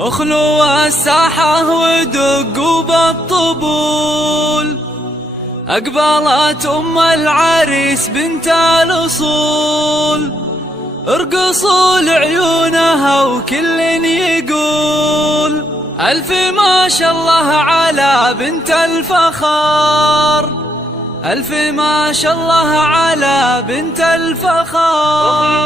اخلوا الساحة ودقوا بالطبول، أقبلت أم العريس بنت الأصول، ارقصوا لعيونها وكل يقول ألف ما شاء الله على بنت الفخار، ألف ما شاء الله على بنت الفخار.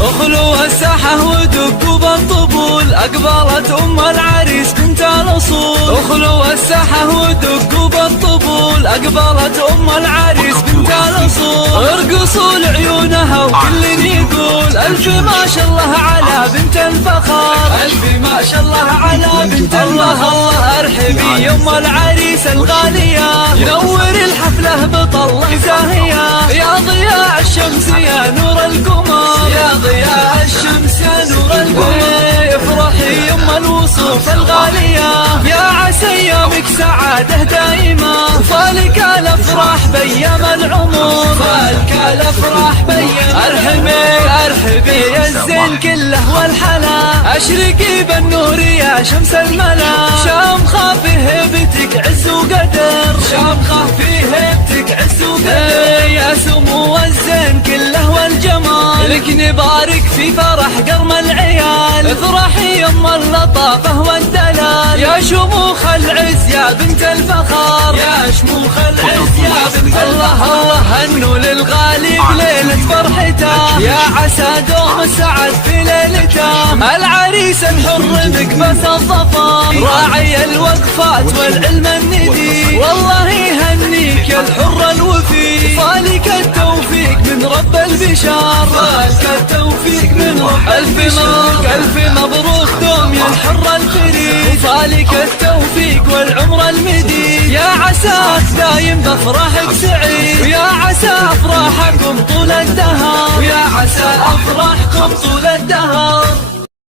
اخلوا الساحة ودقوا بالطبول، أقبلت أم العريس بنت الأصول، اخلوا الساحة ودقوا بالطبول، أقبلت أم العريس بنت الأصول، ارقصوا لعيونها وكل يقول ألف ما شاء الله على بنت الفخار، ألف ما شاء الله على بنت الفخار. الله ارحبي يا أم العريس الغالية، نور الحفلة بطلة زاهية، يا ضياء الشمس يا نور القمر، يا ضياء الشمس يا نور القمر. افرحي يم الوصوف الغالية، يا عسى يومك سعادة دائمة، فالك الافراح بيام العمر، فالك الافراح بيام. ارحبي يا الزين كله والحلا، اشرقي بالنور يا شمس الملا، شامخة في هيبتك عز وقدر، شامخة في هيبتك عز وقدر، يا سمو الزين كله والجمال، لك نبارك في فرح قرم العيال، افرحي يم اللطافة والدلال، يا شموخ العز يا بنت الفخار، يا شموخ العز يا بنت الفخار. الله هنوا للغالي بليلة فرحته، يا عسى دوم السعد في ليلته، العريس الحر مقبس الظفار، راعي الوقفات والعلم الندي، والله يهنيك يا الحر الوفي، فالك التوفيق من رب البشار، فالك التوفيق من رب البشار. ألف مبروك دوم يا الحر الفريد، فالك التوفيق والعمر المديد، يا عساك دايم بافراحك سعيد، ويا عسى افراحكم طول الدهر، ويا عسى افراحكم طول الدهر.